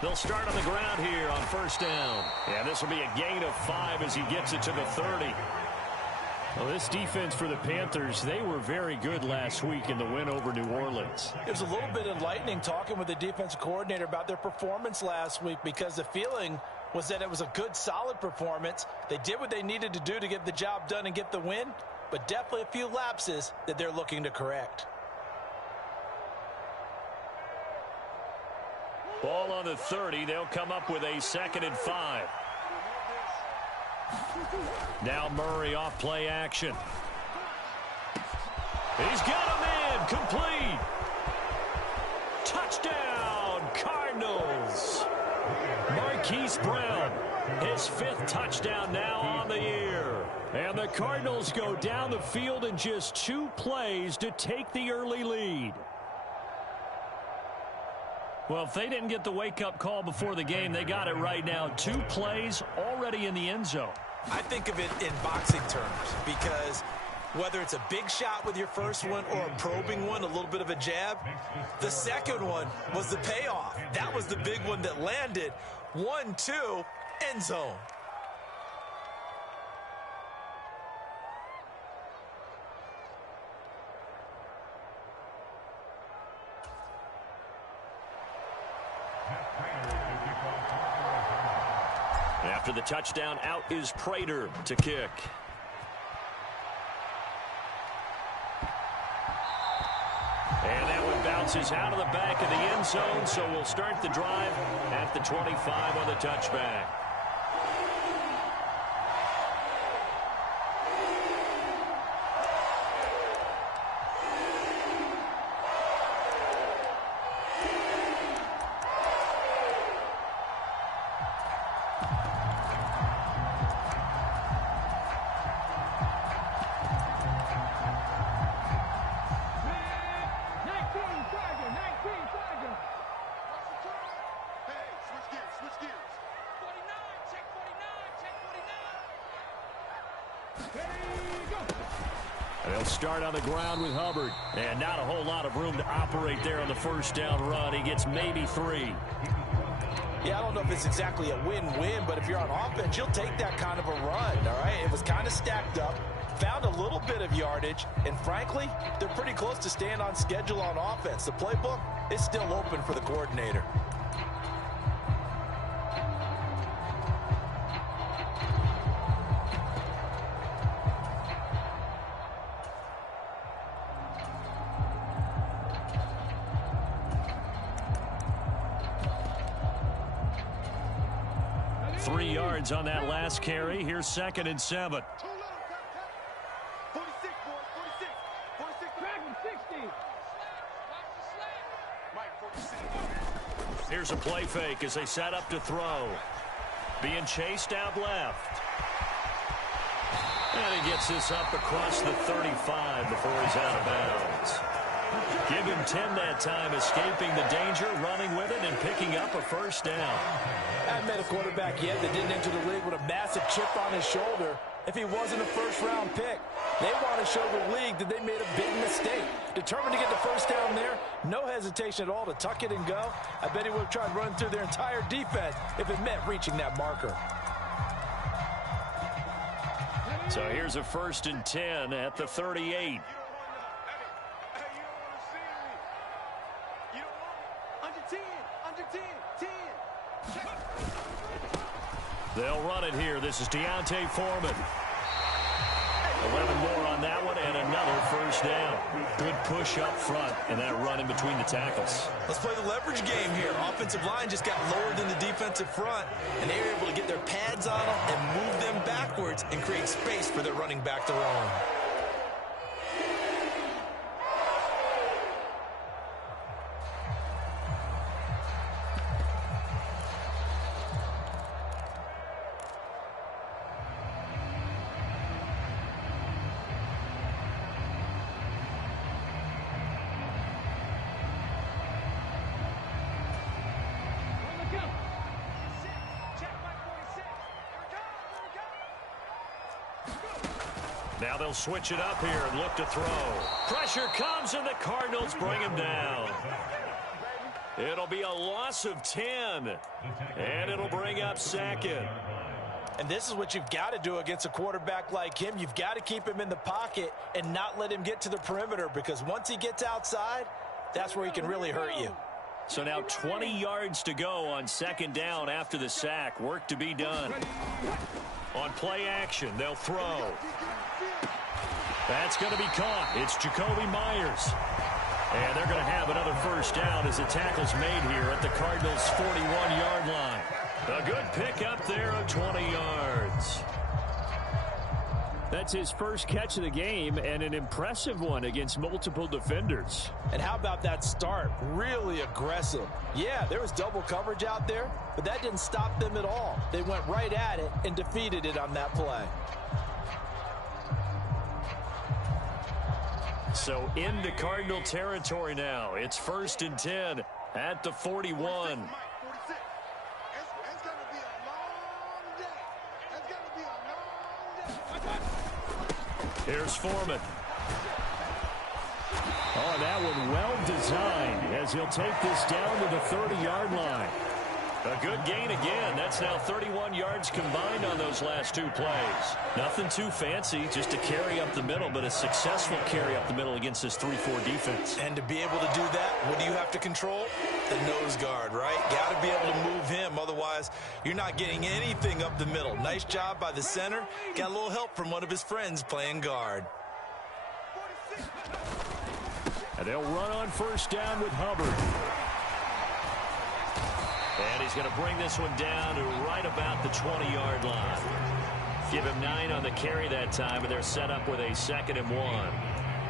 They'll start on the ground here on first down. And this will be a gain of 5 as he gets it to the 30. Well, this defense for the Panthers, they were very good last week in the win over New Orleans. It was a little bit enlightening talking with the defensive coordinator about their performance last week, because the feeling was that it was a good, solid performance. They did what they needed to do to get the job done and get the win, but definitely a few lapses that they're looking to correct. Ball on the 30. They'll come up with a 2nd and 5. Now Murray off play action. He's got him in. Complete. Touchdown, Cardinals. Marquise Brown, his 5th touchdown now on the year. And the Cardinals go down the field in just 2 plays to take the early lead. Well, if they didn't get the wake-up call before the game, they got it right now. 2 plays already in the end zone. I think of it in boxing terms, because whether it's a big shot with your first one or a probing one, a little bit of a jab, the second one was the payoff. That was the big one that landed. 1-2, end zone. After the touchdown, out is Prater to kick. And that one bounces out of the back of the end zone, so we'll start the drive at the 25 on the touchback. They'll start on the ground with Hubbard. And not a whole lot of room to operate there on the first down run. He gets maybe 3. Yeah, I don't know if it's exactly a win-win, but if you're on offense, you'll take that kind of a run, all right? It was kind of stacked up, found a little bit of yardage, and frankly, they're pretty close to staying on schedule on offense. The playbook is still open for the coordinator. On that last carry. Here's 2nd and 7. Here's a play fake as they set up to throw. Being chased out left. And he gets this up across the 35 before he's out of bounds. Give him 10 that time, escaping the danger, running with it, and picking up a first down. I haven't met a quarterback yet that didn't enter the league with a massive chip on his shoulder if he wasn't a first-round pick. They want to show the league that they made a big mistake. Determined to get the first down there, no hesitation at all to tuck it and go. I bet he would have tried running through their entire defense if it meant reaching that marker. So here's a 1st and 10 at the 38. They'll run it here. This is Deontay Foreman. 11 more on that one, and another first down. Good push up front, and that run in between the tackles. Let's play the leverage game here. Offensive line just got lower than the defensive front, and they were able to get their pads on them and move them backwards and create space for their running back to run. Now they'll switch it up here and look to throw. Pressure comes, and the Cardinals bring him down. It'll be a loss of 10. And it'll bring up second. And this is what you've got to do against a quarterback like him. You've got to keep him in the pocket and not let him get to the perimeter, because once he gets outside, that's where he can really hurt you. So now 20 yards to go on second down after the sack. Work to be done. On play action, they'll throw. That's going to be caught. It's Jacoby Myers. And they're going to have another first down as the tackle's made here at the Cardinals' 41-yard line. A good pickup there of 20 yards. That's his first catch of the game, and an impressive one against multiple defenders. And how about that start? Really aggressive. Yeah, there was double coverage out there, but that didn't stop them at all. They went right at it and defeated it on that play. So into Cardinal territory now. It's 1st and 10 at the 41. Here's Foreman. Oh, that one well designed as he'll take this down to the 30-yard line. A good gain again. That's now 31 yards combined on those last two plays. Nothing too fancy, just a carry up the middle, but a successful carry up the middle against this 3-4 defense. And to be able to do that, what do you have to control? The nose guard, right? Got to be able to move him. Otherwise, you're not getting anything up the middle. Nice job by the center. Got a little help from one of his friends playing guard. And they'll run on first down with Hubbard. And he's going to bring this one down to right about the 20-yard line. Give him 9 on the carry that time, and they're set up with a 2nd and 1.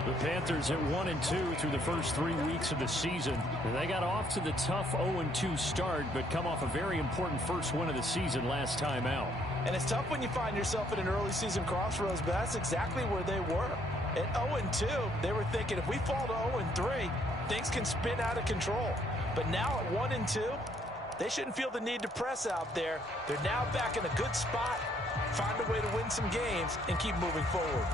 The Panthers at 1-2 through the first 3 weeks of the season. And they got off to the tough 0-2 start, but come off a very important first win of the season last time out. And it's tough when you find yourself at an early season crossroads, but that's exactly where they were. At 0-2, they were thinking if we fall to 0-3, things can spin out of control. But now at 1-2, they shouldn't feel the need to press out there. They're now back in a good spot, find a way to win some games, and keep moving forward.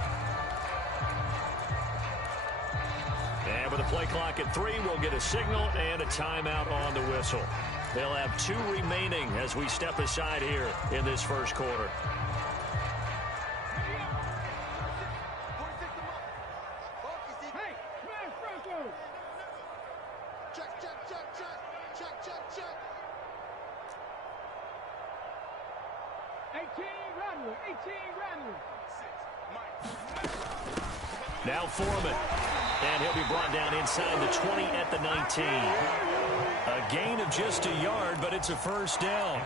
And with a play clock at 3, we'll get a signal and a timeout on the whistle. They'll have 2 remaining as we step aside here in this first quarter. Now Foreman. And he'll be brought down inside the 20 at the 19. A gain of just a yard, but it's a first down.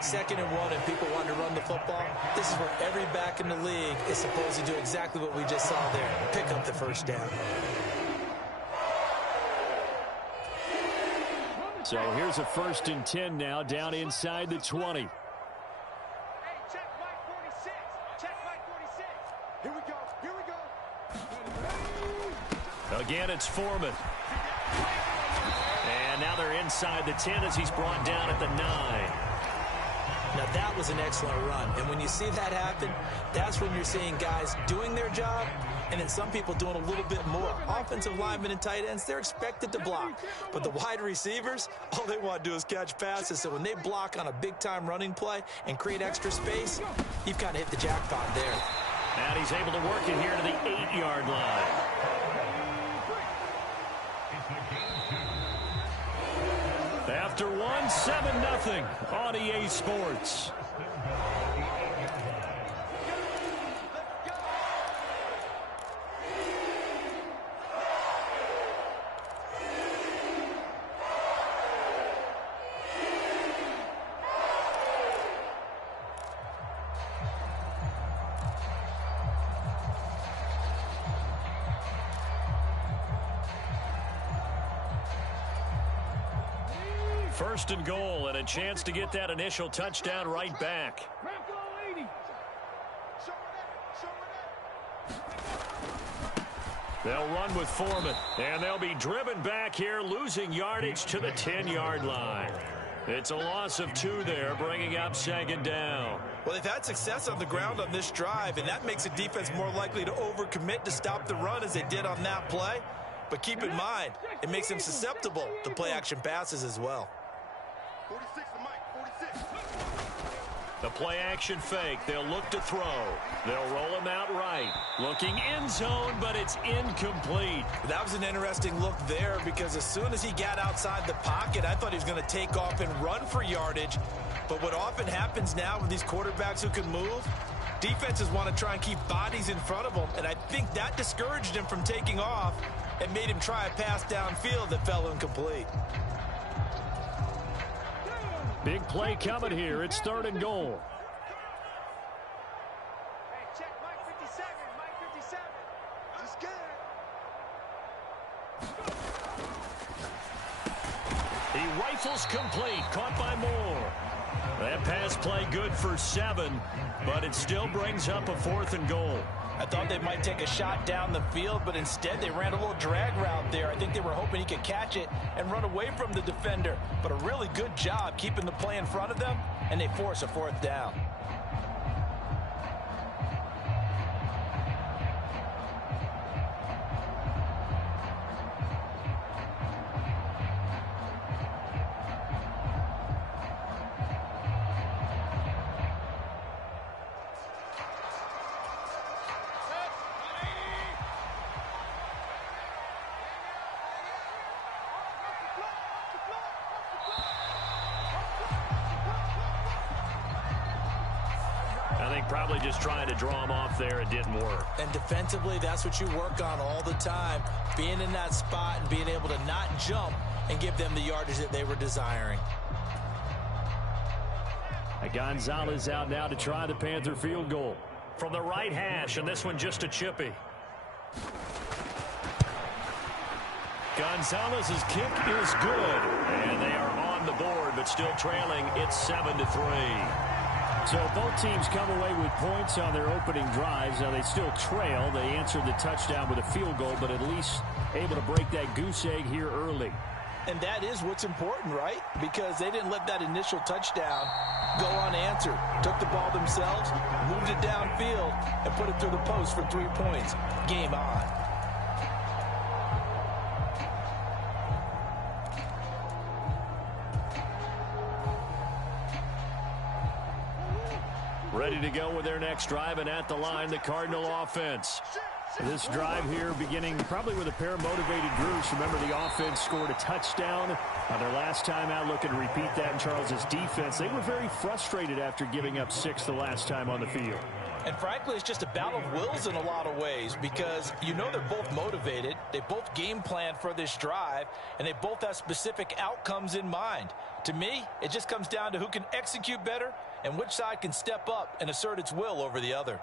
2nd and 1, and people want to run the football. This is where every back in the league is supposed to do exactly what we just saw there. Pick up the first down. So here's a 1st and 10 now down inside the 20. Again, it's Foreman. And now they're inside the 10 as he's brought down at the 9. Now, that was an excellent run. And when you see that happen, that's when you're seeing guys doing their job and then some people doing a little bit more. Offensive linemen and tight ends, they're expected to block. But the wide receivers, all they want to do is catch passes. So when they block on a big-time running play and create extra space, you've kind of hit the jackpot there. And he's able to work it here to the 8-yard line. After 7-0 on EA Sports. First and goal, and a chance to get that initial touchdown right back. They'll run with Foreman, and they'll be driven back here, losing yardage to the 10-yard line. It's a loss of 2 there, bringing up 2nd down. Well, they've had success on the ground on this drive, and that makes the defense more likely to overcommit to stop the run as they did on that play. But keep in mind, it makes him susceptible to play-action passes as well. 46 to Mike, 46. The play-action fake. They'll look to throw. They'll roll him out right. Looking end zone, but it's incomplete. That was an interesting look there because as soon as he got outside the pocket, I thought he was going to take off and run for yardage. But what often happens now with these quarterbacks who can move, defenses want to try and keep bodies in front of them, and I think that discouraged him from taking off and made him try a pass downfield that fell incomplete. Big play coming here. It's 3rd and goal. Hey, check Mike 57, Mike 57. Just scared. He rifles complete. Caught by Moore. That pass play good for 7, but it still brings up a 4th and goal. I thought they might take a shot down the field, but instead they ran a little drag route there. I think they were hoping he could catch it and run away from the defender. But a really good job keeping the play in front of them, and they force a 4th down. Probably just trying to draw him off there. It didn't work. And defensively, that's what you work on all the time. Being in that spot and being able to not jump and give them the yardage that they were desiring. Gonzalez out now to try the Panther field goal. From the right hash, and this one just a chippy. Gonzalez's kick is good. And they are on the board, but still trailing. It's 7-3. So both teams come away with points on their opening drives. Now they still trail. They answered the touchdown with a field goal, but at least able to break that goose egg here early. And that is what's important, right? Because they didn't let that initial touchdown go unanswered. Took the ball themselves, moved it downfield, and put it through the post for 3 points. Game on. Ready to go with their next drive, and at the line, the Cardinal offense. This drive here beginning probably with a pair of motivated groups. Remember, the offense scored a touchdown on their last time out. Looking to repeat that in Charles's defense. They were very frustrated after giving up 6 the last time on the field. And frankly, it's just a battle of wills in a lot of ways because you know they're both motivated. They both game plan for this drive, and they both have specific outcomes in mind. To me, it just comes down to who can execute better and which side can step up and assert its will over the other.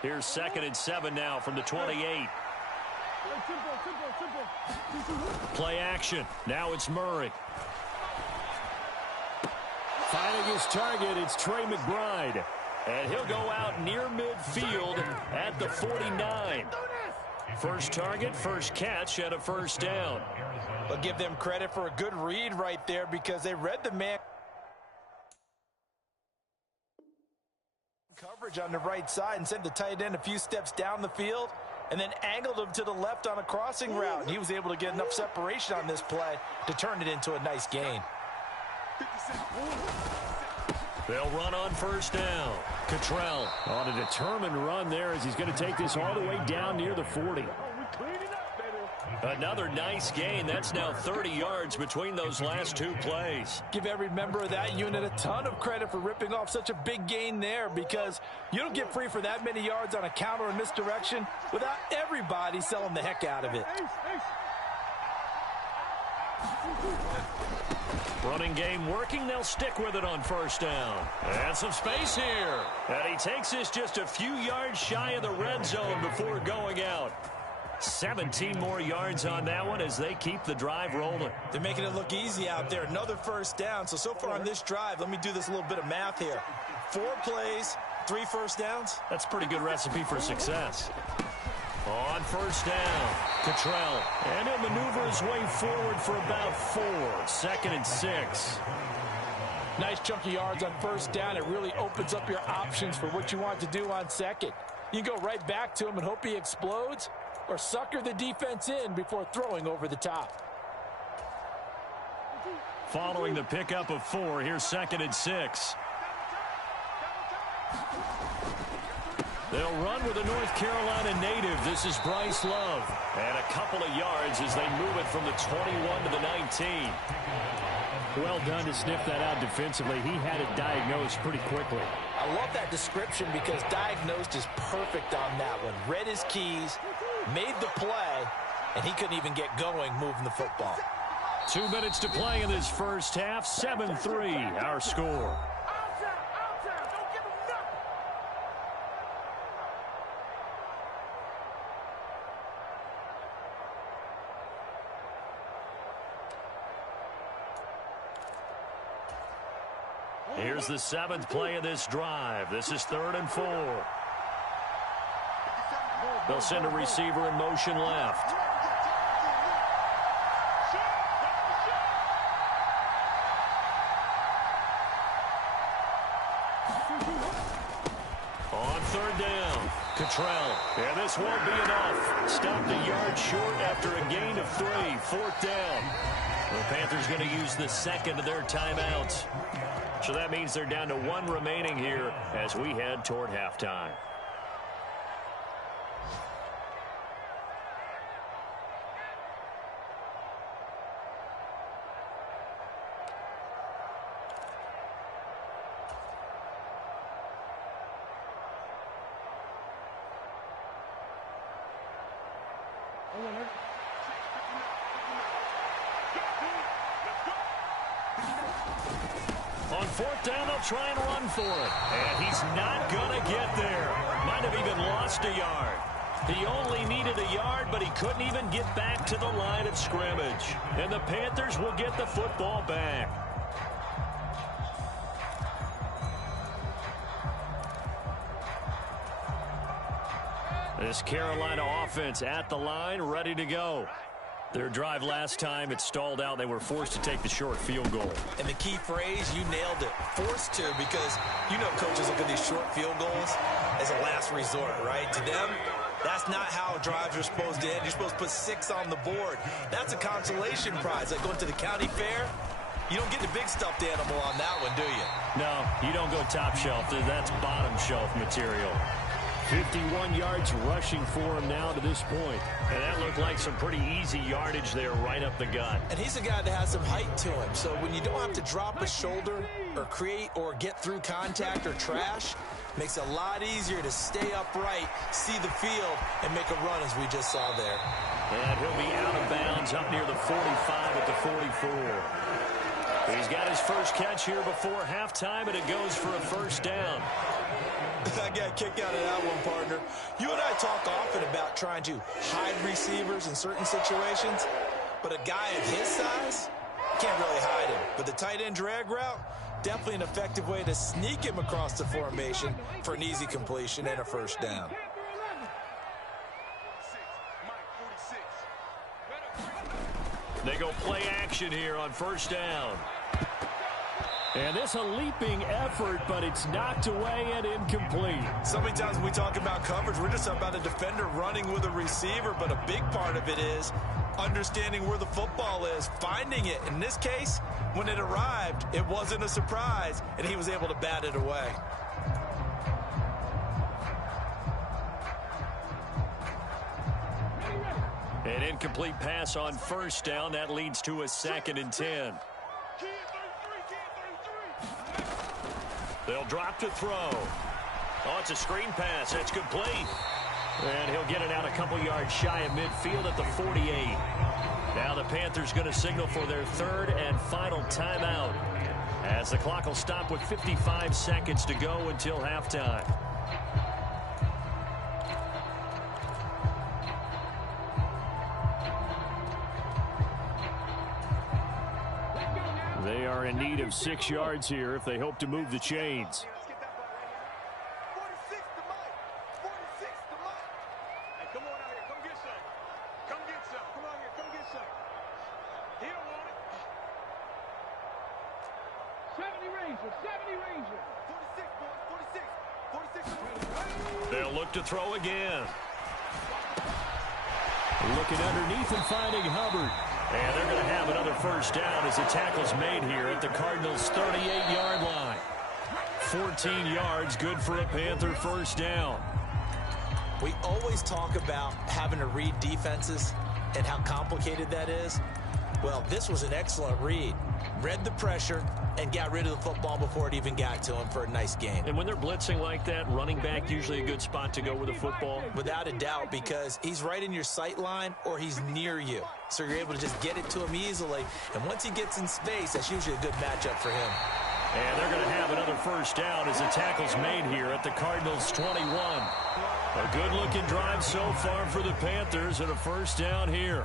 Here's 2nd and 7 now from the 28. Play action. Now it's Murray. Finding his target, it's Trey McBride. And he'll go out near midfield at the 49. First target, first catch, and a 1st down. But give them credit for a good read right there because they read the man coverage on the right side and sent the tight end a few steps down the field and then angled him to the left on a crossing route. And he was able to get enough separation on this play to turn it into a nice gain. They'll run on 1st down. Cottrell on a determined run there as he's going to take this all the way down near the 40. Another nice gain. That's now 30 yards between those last 2 plays. Give every member of that unit a ton of credit for ripping off such a big gain there because you don't get free for that many yards on a counter or misdirection without everybody selling the heck out of it. Running game working. They'll stick with it on 1st down. And some space here. And he takes this just a few yards shy of the red zone before going out. 17 more yards on that one as they keep the drive rolling. They're making it look easy out there. Another 1st down. So far on this drive, let me do this little bit of math here. 4 plays, 3 1st downs. That's a pretty good recipe for success. On 1st down, Cottrell. And he'll maneuver his way forward for about 4. 2nd and 6. Nice chunk of yards on 1st down. It really opens up your options for what you want to do on 2nd. You can go right back to him and hope he explodes, or sucker the defense in before throwing over the top. Following the pickup of 4, here's 2nd and 6. They'll run with a North Carolina native. This is Bryce Love. And a couple of yards as they move it from the 21 to the 19. Well done to sniff that out defensively. He had it diagnosed pretty quickly. I love that description because diagnosed is perfect on that one. Read his keys, made the play, and he couldn't even get going moving the football. 2 minutes to play in this first half. 7-3 our score. Here's the 7th play of this drive. This is 3rd and 4. They'll send a receiver in motion left. On 3rd down, Cottrell. And this won't be enough. Stopped a yard short after a gain of 3. 4th down. The Panthers going to use the 2nd of their timeouts. So that means they're down to 1 remaining here as we head toward halftime. On 4th down, they'll try and run for it. And he's not going to get there. Might have even lost a yard. He only needed a yard, but he couldn't even get back to the line of scrimmage. And the Panthers will get the football back. This Carolina offense at the line, ready to go. Their drive last time, it stalled out. They were forced to take the short field goal. And the key phrase, you nailed it. Forced to, because you know coaches look at these short field goals as a last resort, right? To them, that's not how drives are supposed to end. You're supposed to put 6 on the board. That's a consolation prize. Like going to the county fair, you don't get the big stuffed animal on that one, do you? No, you don't go top shelf. That's bottom shelf material. 51 yards rushing for him now to this point. And that looked like some pretty easy yardage there right up the gut. And he's a guy that has some height to him. So when you don't have to drop a shoulder or create or get through contact or trash, makes it a lot easier to stay upright, see the field, and make a run as we just saw there. And he'll be out of bounds up near the 45 at the 44. He's got his first catch here before halftime, and it goes for a 1st down. I got a kick out of that one, partner. You and I talk often about trying to hide receivers in certain situations, but a guy of his size can't really hide him. But the tight end drag route, definitely an effective way to sneak him across the formation for an easy completion and a 1st down. They go play action here on 1st down. And this a leaping effort, but it's knocked away and incomplete. So many times when we talk about coverage, we're just about a defender running with a receiver, but a big part of it is understanding where the football is, finding it. In this case, when it arrived, it wasn't a surprise, and he was able to bat it away. An incomplete pass on 1st down. That leads to a 2nd and 10. They'll drop to throw. Oh, it's a screen pass. That's complete. And he'll get it out a couple yards shy of midfield at the 48. Now the Panthers going to signal for their 3rd and final timeout, as the clock will stop with 55 seconds to go until halftime. They are in need of 6 yards here if they hope to move the chains. Come on out here. Come get some. Come get some. Come on here. Come get some. He don't want it. 70 Ranger. 70 Ranger. 46, boys. 46. 46. They'll look to throw again. Looking underneath and finding Hubbard. And they're going to have another first down as the tackle's made here at the Cardinals' 38-yard line. 14 yards, good for a Panther first down. We always talk about having to read defenses and how complicated that is. Well, this was an excellent read. Read the pressure and got rid of the football before it even got to him for a nice gain. And when they're blitzing like that, running back usually a good spot to go with the football? Without a doubt, because he's right in your sight line or he's near you. So you're able to just get it to him easily. And once he gets in space, that's usually a good matchup for him. And they're going to have another first down as the tackle's made here at the Cardinals' 21. A good-looking drive so far for the Panthers and a first down here.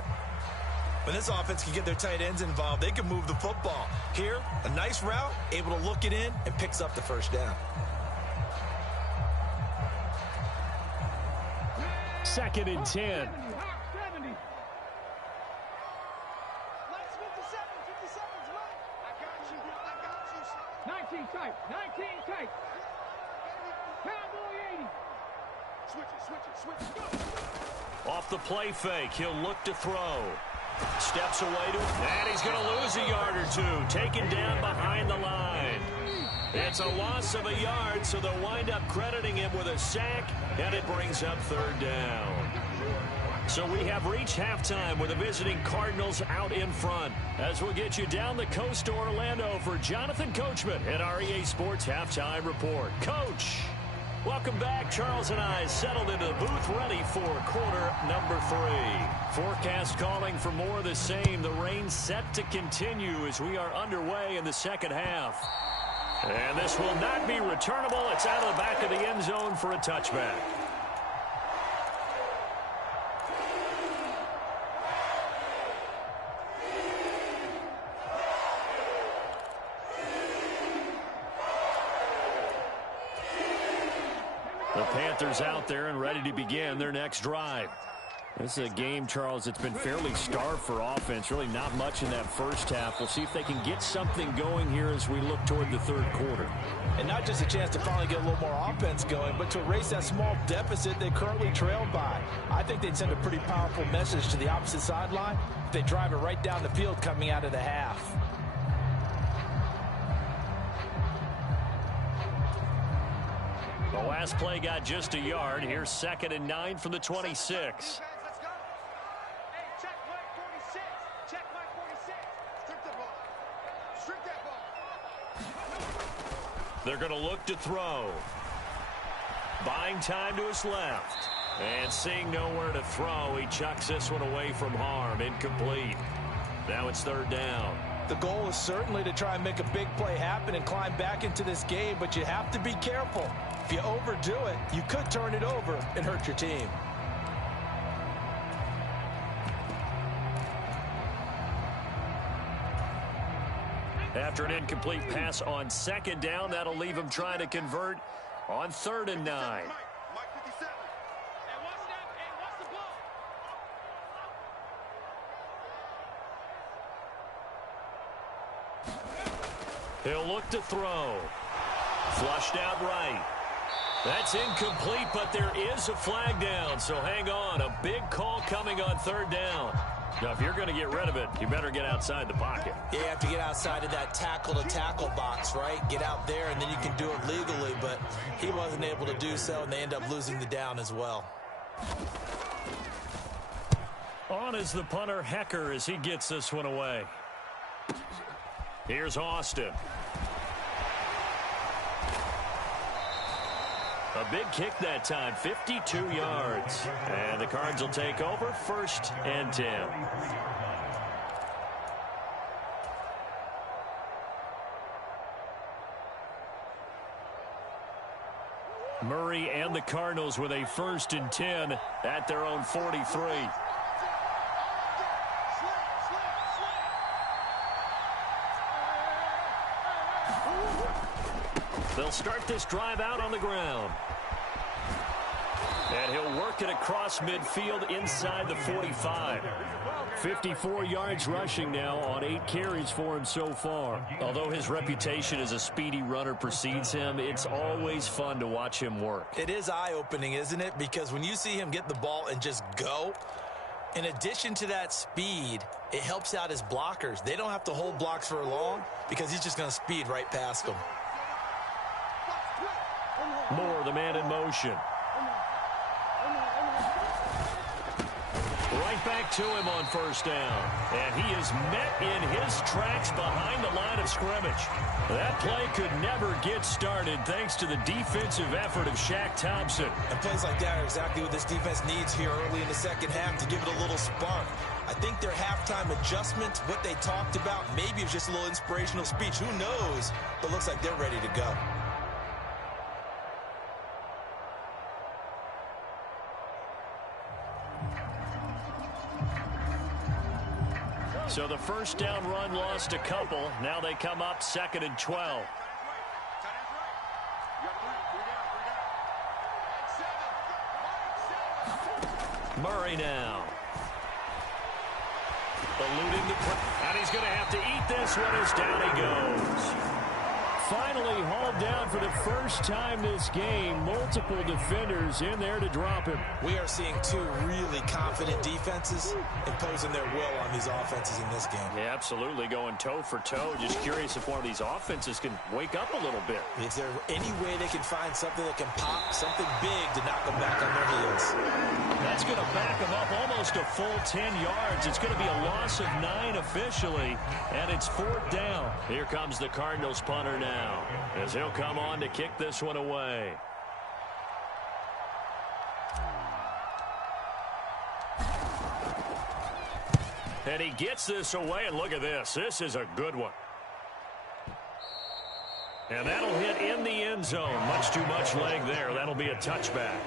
When this offense can get their tight ends involved, they can move the football. Here, a nice route, able to look it in, and picks up the first down. Second and 10. 19 tight. Cowboy 80. Switch it. Off the play fake, he'll look to throw. Steps away to it, and he's going to lose a yard or two. Taken down behind the line. It's a loss of a yard, so they'll wind up crediting him with a sack, and it brings up third down. So we have reached halftime with the visiting Cardinals out in front. As we'll get you down the coast to Orlando for Jonathan Coachman at our EA Sports Halftime Report. Coach, welcome back. Charles and I settled into the booth ready for quarter number 3. Forecast calling for more of the same. The rain set to continue as we are underway in the second half. And this will not be returnable. It's out of the back of the end zone for a touchback. The Panthers out there and ready to begin their next drive. This is a game, Charles, that's been fairly starved for offense. Really not much in that first half. We'll see if they can get something going here as we look toward the third quarter. And not just a chance to finally get a little more offense going, but to erase that small deficit they currently trailed by. I think they'd send a pretty powerful message to the opposite sideline if they drive it right down the field coming out of the half. The last play got just a yard. Here's 2nd and 9 from the 26. They're going to look to throw. Buying time to his left. And seeing nowhere to throw, he chucks this one away from harm. Incomplete. Now it's third down. The goal is certainly to try and make a big play happen and climb back into this game, but you have to be careful. If you overdo it, you could turn it over and hurt your team. After an incomplete pass on 2nd down, that'll leave him trying to convert on 3rd and 9. He'll look to throw. Flushed out right. That's incomplete, but there is a flag down, so hang on. A big call coming on 3rd down. Now, if you're going to get rid of it, you better get outside the pocket. Yeah, you have to get outside of that tackle-to-tackle box, right? Get out there, and then you can do it legally, but he wasn't able to do so, and they end up losing the down as well. On is the punter, Hecker, as he gets this one away. Here's Austin. A big kick that time, 52 yards. And the Cards will take over 1st and 10. Murray and the Cardinals with a 1st and 10 at their own 43. They'll start this drive out on the ground. And he'll work it across midfield inside the 45. 54 yards rushing now on 8 carries for him so far. Although his reputation as a speedy runner precedes him, it's always fun to watch him work. It is eye-opening, isn't it? Because when you see him get the ball and just go, In addition to that speed, it helps out his blockers. They don't have to hold blocks for long because he's just going to speed right past them. Moore, the man in motion. Right back to him on first down. And he is met in his tracks behind the line of scrimmage. That play could never get started thanks to the defensive effort of Shaq Thompson. And plays like that are exactly what this defense needs here early in the second half to give it a little spark. I think their halftime adjustment, what they talked about, maybe it was just a little inspirational speech. Who knows? But looks like they're ready to go. So the first down run lost a couple. Now they come up 2nd and 12. Murray now. Eluding the pressure. And he's going to have to eat this one as down he goes. Finally hauled down for the first time this game. Multiple defenders in there to drop him. We are seeing two really confident defenses imposing their will on these offenses in this game. Yeah, absolutely, going toe for toe. Just curious if one of these offenses can wake up a little bit. Is there any way they can find something that can pop, something big to knock them back on their heels? That's going to back them up almost a full 10 yards. It's going to be a loss of 9 officially, and it's 4th down. Here comes the Cardinals punter now, as he'll come on to kick this one away. And he gets this away, and look at this. This is a good one. And that'll hit in the end zone. Much too much leg there. That'll be a touchback.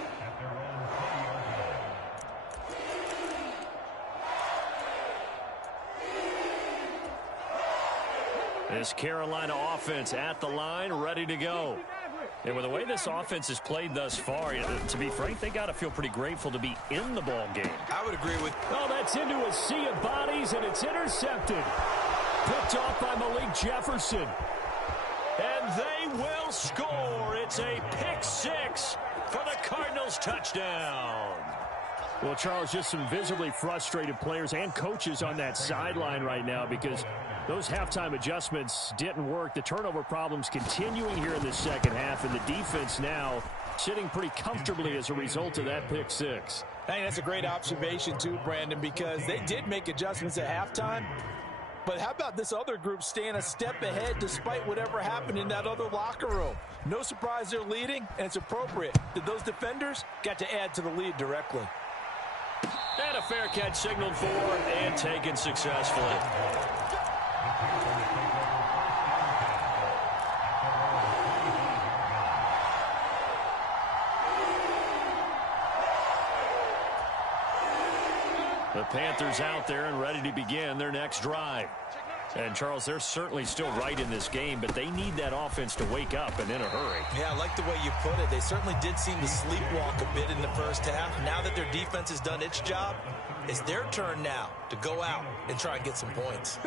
This Carolina offense at the line, ready to go. And with the way this offense has played thus far, to be frank, they got to feel pretty grateful to be in the ball game. I would agree with... Oh, that's into a sea of bodies, and it's intercepted. Picked off by Malik Jefferson. And they will score. It's a pick six for the Cardinals touchdown. Well, Charles, just some visibly frustrated players and coaches on that sideline right now because those halftime adjustments didn't work. The turnover problems continuing here in the second half, and the defense now sitting pretty comfortably as a result of that pick six. I think that's a great observation too, Brandon, because they did make adjustments at halftime. But how about this other group staying a step ahead despite whatever happened in that other locker room? No surprise they're leading, and it's appropriate that those defenders got to add to the lead directly. And a fair catch signaled for and taken successfully. The Panthers out there and ready to begin their next drive. And, Charles, they're certainly still right in this game, but they need that offense to wake up and in a hurry. Yeah, I like the way you put it. They certainly did seem to sleepwalk a bit in the first half. Now that their defense has done its job, it's their turn now to go out and try and get some points.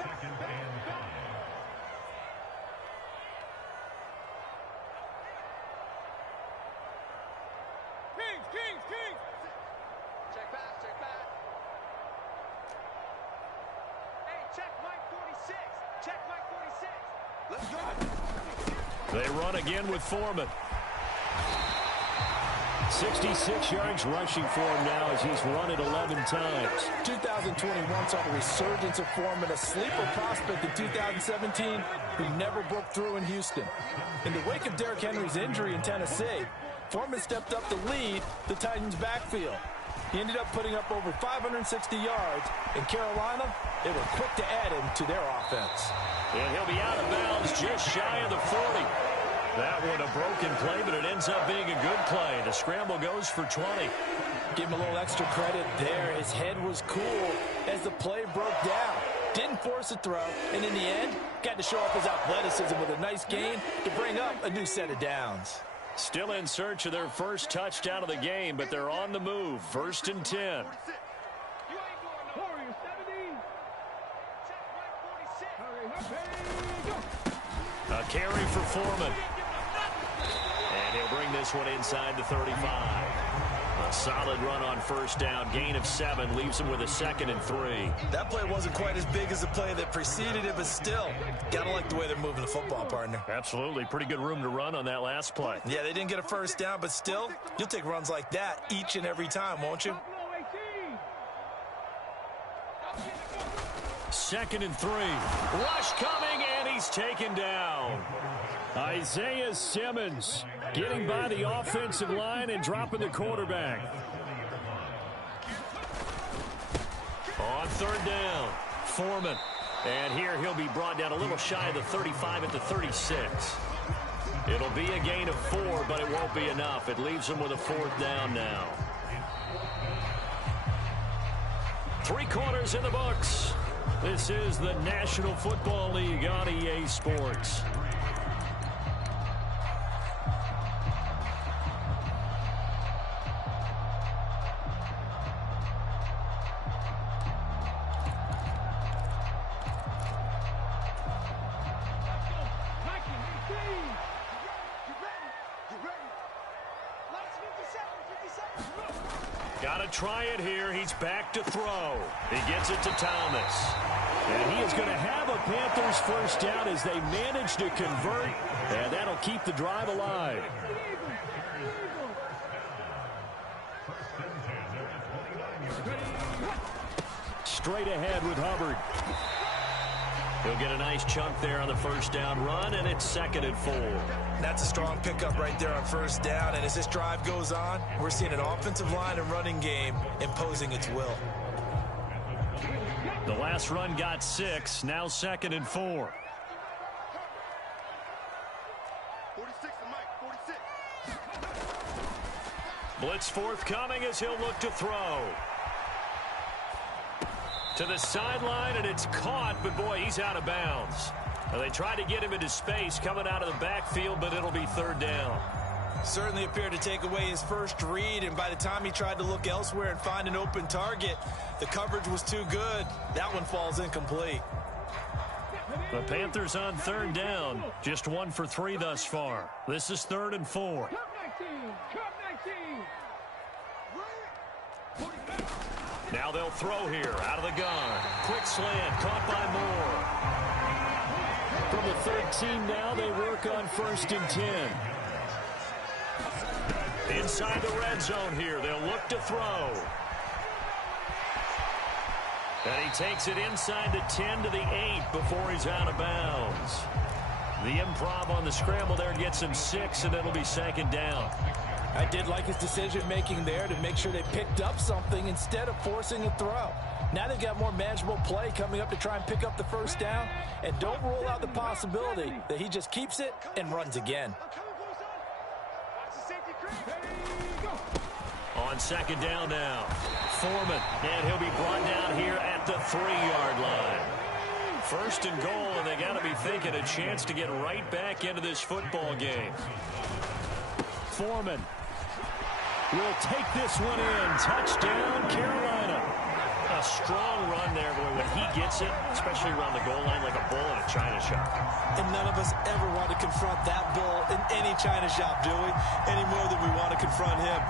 Kings! Check back. Hey, check Mike 46. Check Mike 46. Let's go. They run again with Foreman. 66 yards rushing for him now as he's run it 11 times. 2021 saw the resurgence of Foreman, a sleeper prospect in 2017 who never broke through in Houston. In the wake of Derrick Henry's injury in Tennessee, Foreman stepped up to lead the Titans' backfield. He ended up putting up over 560 yards. In Carolina, they were quick to add him to their offense. And he'll be out of bounds just shy of the 40. That one a broken play, but it ends up being a good play. The scramble goes for 20. Give him a little extra credit there. His head was cool as the play broke down. Didn't force a throw, and in the end, got to show off his athleticism with a nice gain to bring up a new set of downs. Still in search of their first touchdown of the game, but they're on the move. 1st and 10. A carry for Foreman. And he'll bring this one inside the 35. A solid run on first down. Gain of 7 leaves him with a 2nd and 3. That play wasn't quite as big as the play that preceded it, but still, gotta like the way they're moving the football, partner. Absolutely. Pretty good room to run on that last play. Yeah, they didn't get a first down, but still, you'll take runs like that each and every time, won't you? 2nd and 3. Rush coming, and he's taken down. Isaiah Simmons getting by the offensive line and dropping the quarterback. On 3rd down, Foreman. And here he'll be brought down a little shy of the 35 at the 36. It'll be a gain of 4, but it won't be enough. It leaves him with a 4th down now. 3 quarters in the books. This is the National Football League on EA Sports. Got to try it here. He's back to throw. He gets it to Thomas. And he is going to have a Panthers first down as they manage to convert. And that'll keep the drive alive. Straight ahead with Hubbard. He'll get a nice chunk there on the first down run, and it's 2nd and 4. That's a strong pickup right there on first down, and as this drive goes on, we're seeing an offensive line and running game imposing its will. The last run got 6, now 2nd and 4. 46 to Mike, 46. Blitz forthcoming as he'll look to throw. To the sideline, and it's caught, but boy, he's out of bounds. Well, they tried to get him into space coming out of the backfield, but it'll be 3rd down. Certainly appeared to take away his first read, and by the time he tried to look elsewhere and find an open target, the coverage was too good. That one falls incomplete. The Panthers on 3rd down, just 1 for 3 thus far. This is 3rd and 4. Now they'll throw here out of the gun. Quick slant, caught by Moore. From the 13 now, they work on 1st and 10. Inside the red zone here, they'll look to throw. And he takes it inside the 10 to the 8 before he's out of bounds. The improv on the scramble there gets him 6, and it'll be 2nd down. I did like his decision-making there to make sure they picked up something instead of forcing a throw. Now they've got more manageable play coming up to try and pick up the first down, and don't rule out the possibility that he just keeps it and runs again. On 2nd down now, Foreman, and he'll be brought down here at the 3-yard line. 1st and goal, and they got to be thinking a chance to get right back into this football game. Foreman will take this one in. Touchdown, Carolina. A strong run there, boy, when he gets it, especially around the goal line like a bull in a china shop. And none of us ever want to confront that bull in any china shop, do we? Any more than we want to confront him.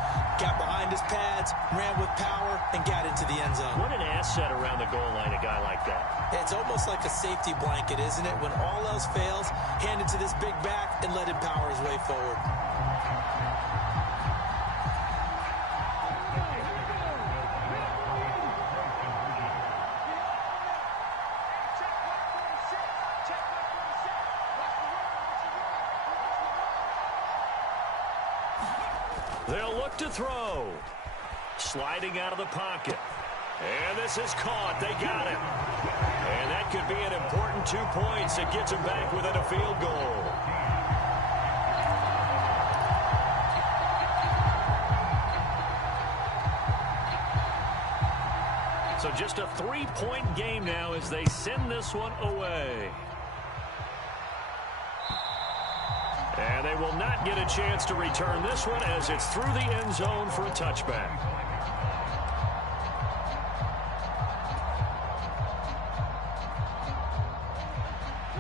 Got behind his pads, ran with power, and got into the end zone. What an asset around the goal line, a guy like that. It's almost like a safety blanket, isn't it? When all else fails, hand it to this big back and let him power his way forward. They'll look to throw. Sliding out of the pocket. And this is caught. They got him. And that could be an important 2 points. It gets him back within a field goal. So just a 3-point game now as they send this one away. And they will not get a chance to return this one as it's through the end zone for a touchback.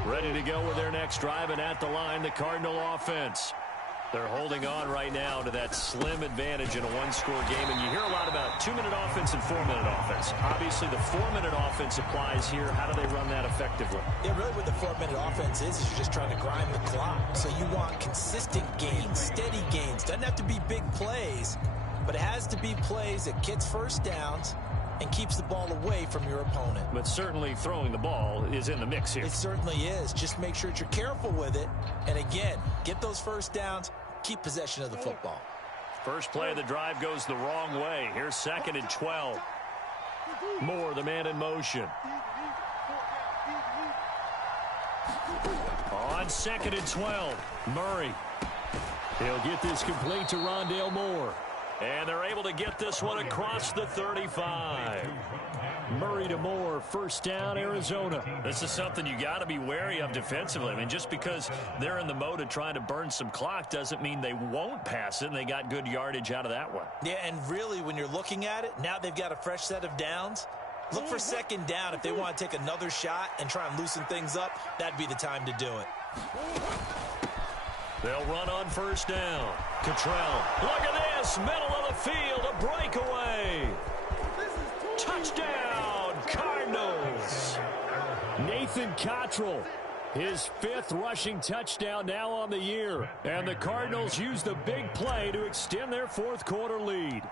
Ready to go with their next drive, and at the line, the Cardinal offense. They're holding on right now to that slim advantage in a one-score game. And you hear a lot about 2-minute offense and 4-minute offense. Obviously, the 4-minute offense applies here. How do they run that effectively? Yeah, really what the 4-minute offense is you're just trying to grind the clock. So you want consistent gains, steady gains. Doesn't have to be big plays, but it has to be plays that gets first downs and keeps the ball away from your opponent. But certainly throwing the ball is in the mix here. It certainly is. Just make sure that you're careful with it. And again, get those first downs, keep possession of the football. First play of the drive goes the wrong way. Here's 2nd and 12. Moore, the man in motion. On 2nd and 12, Murray. He'll get this complete to Rondale Moore. And they're able to get this one across the 35. Murray to Moore, first down, Arizona. This is something you got to be wary of defensively. I mean, just because they're in the mode of trying to burn some clock doesn't mean they won't pass it, and they got good yardage out of that one. Yeah, and really, when you're looking at it, now they've got a fresh set of downs. Look for 2nd down. If they want to take another shot and try and loosen things up, that'd be the time to do it. They'll run on first down. Cottrell, look at this, middle of the field, a breakaway. Touchdown, Cardinals. Nathan Cottrell, his 5th rushing touchdown now on the year. And the Cardinals use the big play to extend their 4th quarter lead.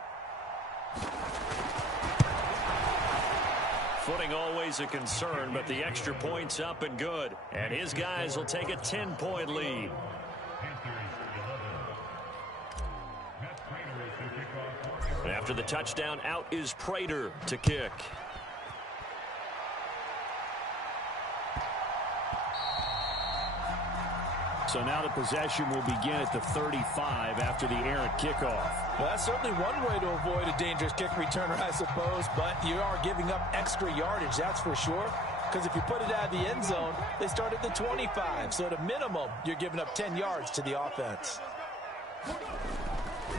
Footing always a concern, but the extra point's up and good. And his guys will take a 10-point lead. After the touchdown, out is Prater to kick. So now the possession will begin at the 35 after the errant kickoff. Well, that's certainly one way to avoid a dangerous kick returner, I suppose, but you are giving up extra yardage, that's for sure. Because if you put it out of the end zone, they start at the 25. So at a minimum, you're giving up 10 yards to the offense.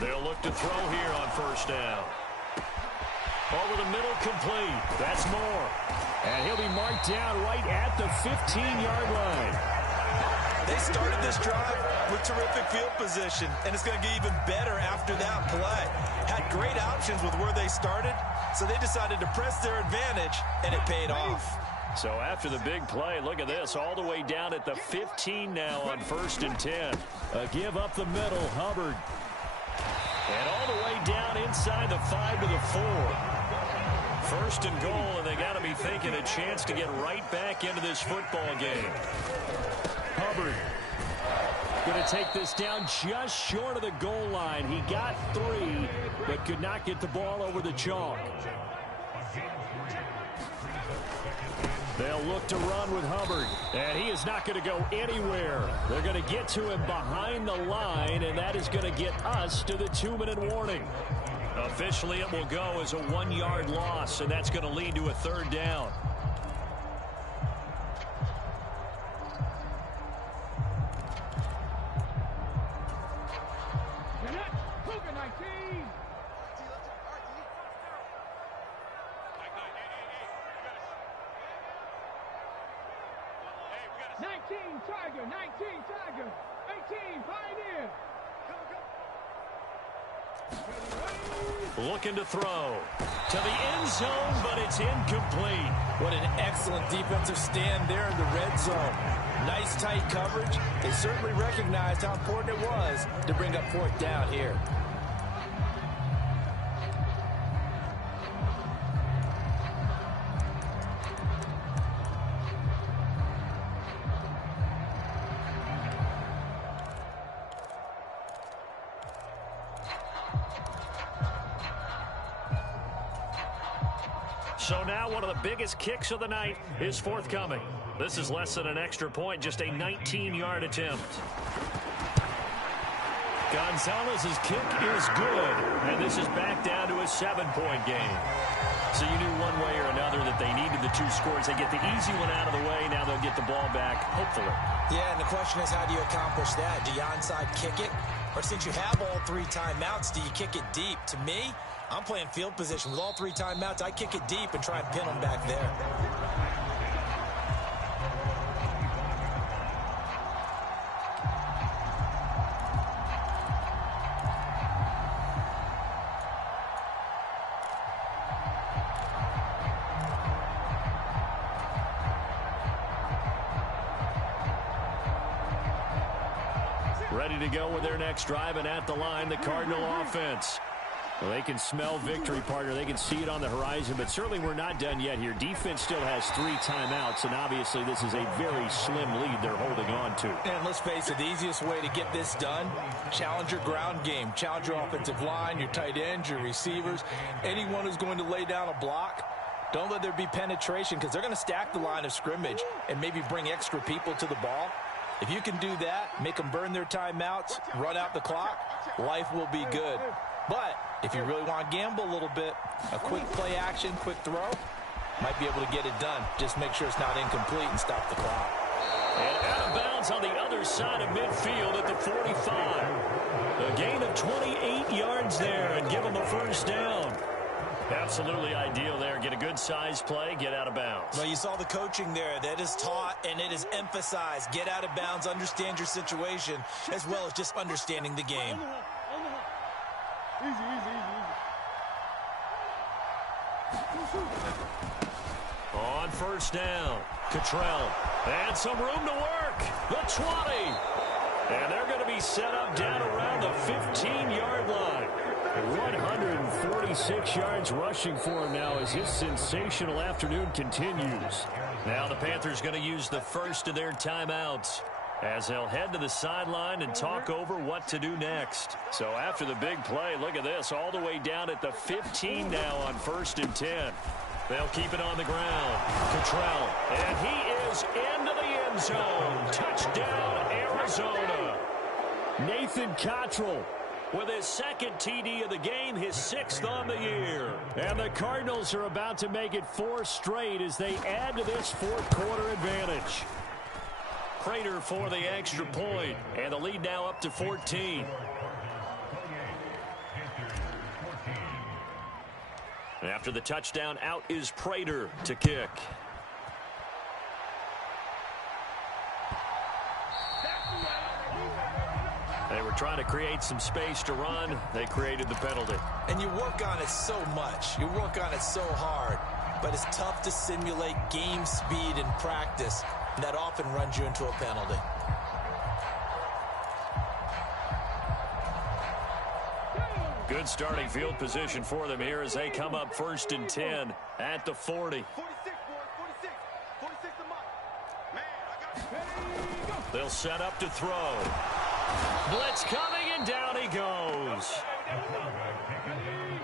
They'll look to throw here on first down. Over the middle, complete. That's Moore. And he'll be marked down right at the 15-yard line. They started this drive with terrific field position, and it's going to get even better after that play. Had great options with where they started, so they decided to press their advantage, and it paid off. So after the big play, look at this, all the way down at the 15 now on 1st and 10. A give up the middle, Hubbard. And all the way down inside the 5 to the 4. 1st and goal, and they got to be thinking a chance to get right back into this football game. Hubbard going to take this down just short of the goal line. He got 3, but could not get the ball over the chalk. They'll look to run with Hubbard, and he is not going to go anywhere. They're going to get to him behind the line, and that is going to get us to the 2-minute warning. Officially, it will go as a 1-yard loss, and that's going to lead to a 3rd down. Tiger, 19 Tiger, 18 Pioneer. Looking to throw to the end zone, but it's incomplete. What an excellent defensive stand there in the red zone. Nice tight coverage. They certainly recognized how important it was to bring up 4th down here. So now one of the biggest kicks of the night is forthcoming. This is less than an extra point, just a 19-yard attempt. Gonzalez's kick is good, and this is back down to a 7-point game. So you knew one way or another that they needed the 2 scores. They get the easy one out of the way. Now they'll get the ball back, hopefully. Yeah, and the question is, how do you accomplish that? Do you onside kick it? Or since you have all 3 timeouts, do you kick it deep? To me, I'm playing field position. With all 3 timeouts, I kick it deep and try and pin them back there. Ready to go with their next drive, and at the line, the Cardinal offense. Well, they can smell victory, partner. They can see it on the horizon, but certainly we're not done yet here. Defense still has 3 timeouts, and obviously this is a very slim lead they're holding on to. And let's face it, the easiest way to get this done, challenge your ground game. Challenge your offensive line, your tight ends, your receivers, anyone who's going to lay down a block. Don't let there be penetration because they're going to stack the line of scrimmage and maybe bring extra people to the ball. If you can do that, make them burn their timeouts, run out the clock, life will be good. But if you really want to gamble a little bit, a quick play action, quick throw, might be able to get it done. Just make sure it's not incomplete and stop the clock. And out of bounds on the other side of midfield at the 45. A gain of 28 yards there and give them a first down. Absolutely ideal there. Get a good size play, get out of bounds. Well, you saw the coaching there. That is taught and it is emphasized. Get out of bounds, understand your situation, as well as just understanding the game. On first down, Cottrell. And some room to work. The 20. And they're going to be set up down around the 15-yard line. 146 yards rushing for him now as his sensational afternoon continues. Now the Panthers going to use the first of their timeouts as they'll head to the sideline and talk over what to do next. So after the big play, look at this, all the way down at the 15 now on 1st and 10. They'll keep it on the ground. Cottrell, and he is into the end zone. Touchdown, Arizona. Nathan Cottrell with his second TD of the game, his 6th on the year. And the Cardinals are about to make it 4 straight as they add to this 4th quarter advantage. Prater for the extra point, and the lead now up to 14. After the touchdown, out is Prater to kick. They were trying to create some space to run. They created the penalty. And you work on it so much. You work on it so hard. But it's tough to simulate game speed in practice. And that often runs you into a penalty. Good starting field position for them here as they come up 1st and 10 at the 40. 46, boys, 46 a month. Man, I got They'll set up to throw. Blitz coming, and down he goes.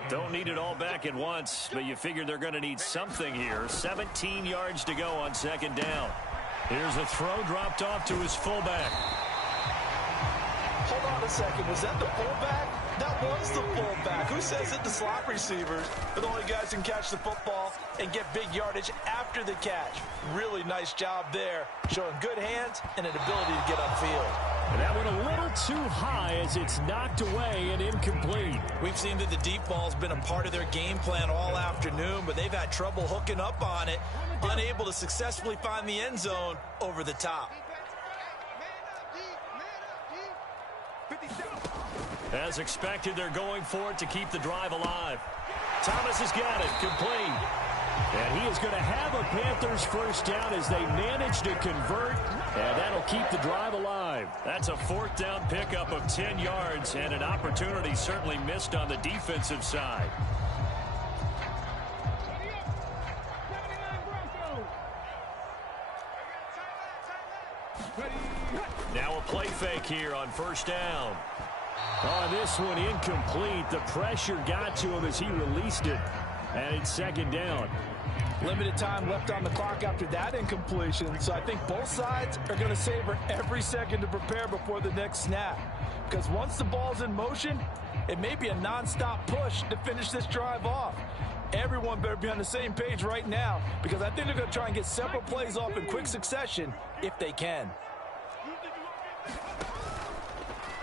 Don't need it all back at once, but you figure they're going to need something here. 17 yards to go on 2nd down. Here's a throw dropped off to his fullback. Hold on a second. Was that the fullback? That was the fullback. Who says it? The slot receivers are the only guys who can catch the football and get big yardage after the catch. Really nice job there, showing good hands and an ability to get upfield. And that went a little too high as it's knocked away and incomplete. We've seen that the deep ball's been a part of their game plan all afternoon, but they've had trouble hooking up on it, unable to successfully find the end zone over the top. As expected, they're going for it to keep the drive alive. Thomas has got it, complete. And he is going to have a Panthers first down as they manage to convert, and that'll keep the drive alive. That's a 4th down pickup of 10 yards, and an opportunity certainly missed on the defensive side. Now a play fake here on 1st down. Oh, this one incomplete. The pressure got to him as he released it. And it's 2nd down. Limited time left on the clock after that incompletion, so I think both sides are going to savor every second to prepare before the next snap. Because once the ball's in motion, it may be a nonstop push to finish this drive off. Everyone better be on the same page right now, because I think they're going to try and get several plays off in quick succession if they can.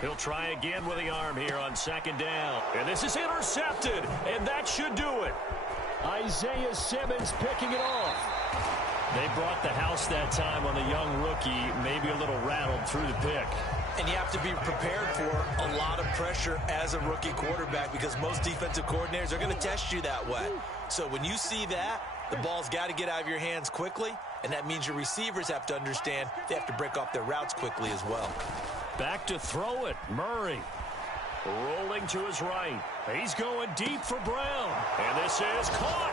He'll try again with the arm here on 2nd down. And this is intercepted, and that should do it. Isaiah Simmons picking it off. They brought the house that time on the young rookie, maybe a little rattled through the pick. And you have to be prepared for a lot of pressure as a rookie quarterback because most defensive coordinators are going to test you that way. So when you see that, the ball's got to get out of your hands quickly, and that means your receivers have to understand they have to break off their routes quickly as well. Back to throw it. Murray rolling to his right. He's going deep for Brown. And this is caught.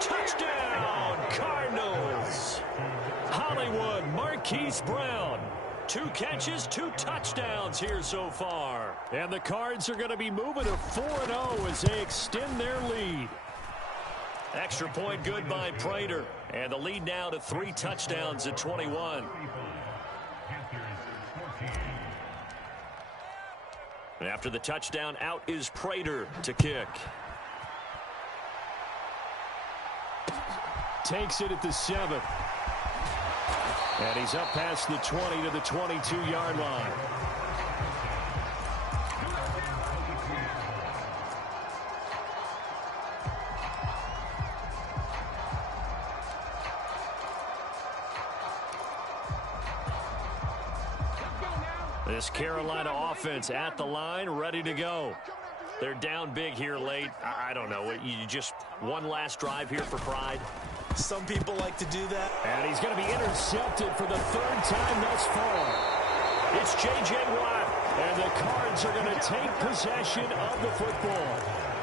Touchdown, Cardinals. Hollywood, Marquise Brown. 2 catches, 2 touchdowns here so far. And the Cards are going to be moving to 4-0 as they extend their lead. Extra point good by Prater. And the lead now to 3 touchdowns at 21. And after the touchdown, out is Prater to kick. Takes it at the 7. And he's up past the 20 to the 22-yard line. This Carolina offense at the line, ready to go. They're down big here late. I don't know. You just one last drive here for pride? Some people like to do that. And he's going to be intercepted for the 3rd time thus far. It's J.J. Watt, and the Cards are going to take possession of the football.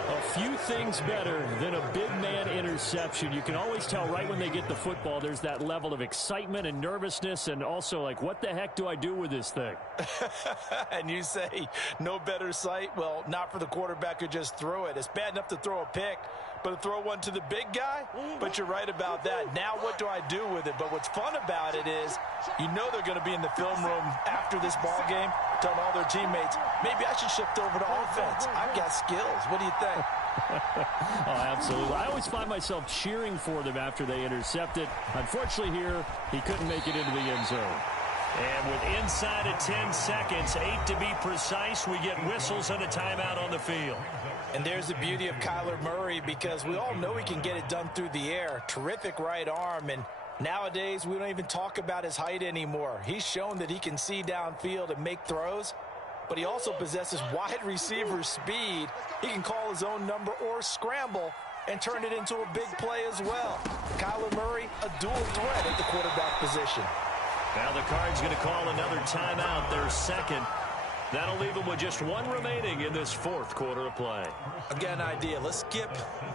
A few things better than a big man interception. You can always tell right when they get the football, there's that level of excitement and nervousness, and also like, what the heck do I do with this thing? And you say no better sight? Well, not for the quarterback who just threw it. It's bad enough to throw a pick, but to throw one to the big guy? But you're right about that. Now what do I do with it? But what's fun about it is you know they're going to be in the film room after this ball game telling all their teammates, maybe I should shift over to offense. I've got skills. What do you think? Oh, absolutely. I always find myself cheering for them after they intercept it. Unfortunately here, he couldn't make it into the end zone. And with inside of 10 seconds, 8 to be precise, we get whistles and a timeout on the field. And there's the beauty of Kyler Murray, because we all know he can get it done through the air. Terrific right arm, and nowadays we don't even talk about his height anymore. He's shown that he can see downfield and make throws, but he also possesses wide receiver speed. He can call his own number or scramble and turn it into a big play as well. Kyler Murray, a dual threat at the quarterback position. Now the Cards going to call another timeout, their 2nd. That'll leave them with just 1 remaining in this 4th quarter of play. I've got an idea. Let's skip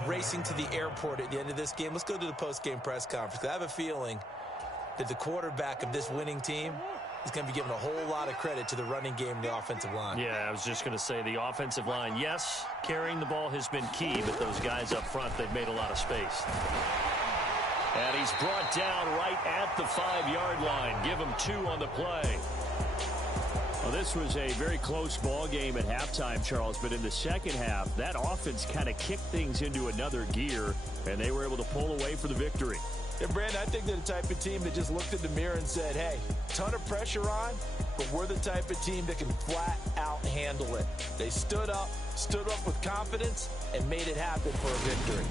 racing to the airport at the end of this game. Let's go to the post-game press conference. I have a feeling that the quarterback of this winning team is going to be given a whole lot of credit to the running game and the offensive line. Yeah, I was just going to say the offensive line, yes, carrying the ball has been key, but those guys up front, they've made a lot of space. And he's brought down right at the 5-yard line. Give him 2 on the play. Well, this was a very close ball game at halftime, Charles, but in the second half, that offense kind of kicked things into another gear, and they were able to pull away for the victory. Yeah, Brandon, I think they're the type of team that just looked in the mirror and said, hey, ton of pressure on, but we're the type of team that can flat out handle it. They stood up with confidence, and made it happen for a victory.